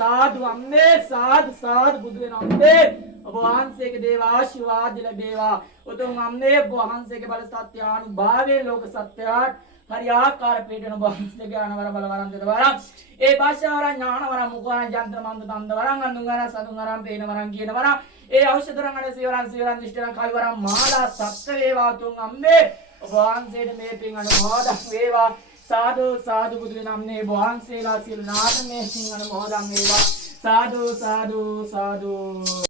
साधु अम्मे साधु साधु बुद्धि अम्मे भगवान से के देव आशीर्वाद लबेवा उतम अम्मे भगवान से के बल सत्यानुभावे लोक सत्यात हरियाकार पीठन भगवान से ज्ञान वर बलवरं तदवरा ए भाषावर ज्ञानवर मुखवर यंत्र मंत्र तंदवर गंदुंगर सदुंगर पेनवर कीनवर ए औषधरंगण शिवरं निष्ठरं कायवर माला सत्तेवा तुम अम्मे भगवान से मे पिंग अनुमोद वेवा साधु साधु बुद्धि नामने भगवान से ला सिल नाद में सिंह अनुमोद मेवा साधु साधु साधु